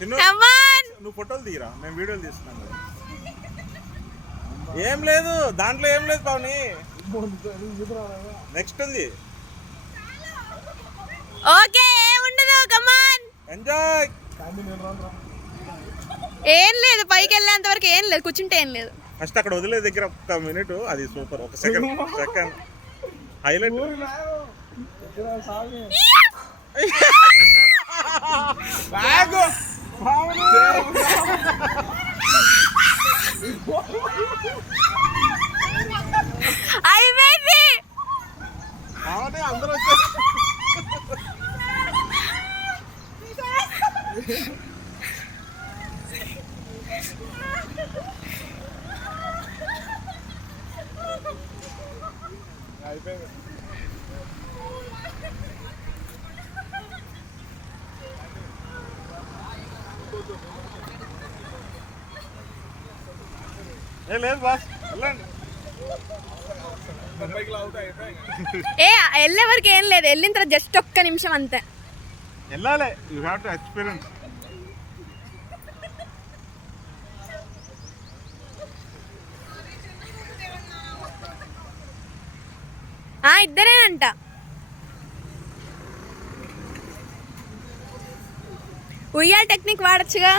నువ్వు ఫోటోలు తీరా, మేము వీడియోలు తీస్తున్నాం కదా. ఏం లేదు దాంట్లో, ఏం లేదు పావని. నెక్స్ట్ ఉంది. ఓకే ఏముండదు, కమాన్ ఎంజాయ్. ఏం లేదు, పైకి వెళ్ళేంత వరకు ఏం లేదు, కూర్చుంటే ఏం లేదు. ఫస్ట్ అక్కడ వదిలే దగ్గర ఒక్క మినిట్, అది సూపర్. ఒక సెకండ్ హైలైట్. అయిపోయింది. అందరూ అయిపోయింది. ఏ లేదు బాస్, వెళ్ళండి. ఏ వెళ్ళే వరకు ఏం లేదు, వెళ్ళిన తర్వాత జస్ట్ ఒక్క నిమిషం అంతే వెళ్ళాలి. You have to experience. ఇద్దరేనంట. ఉయ్యాల టెక్నిక్ వాడచ్చుగా.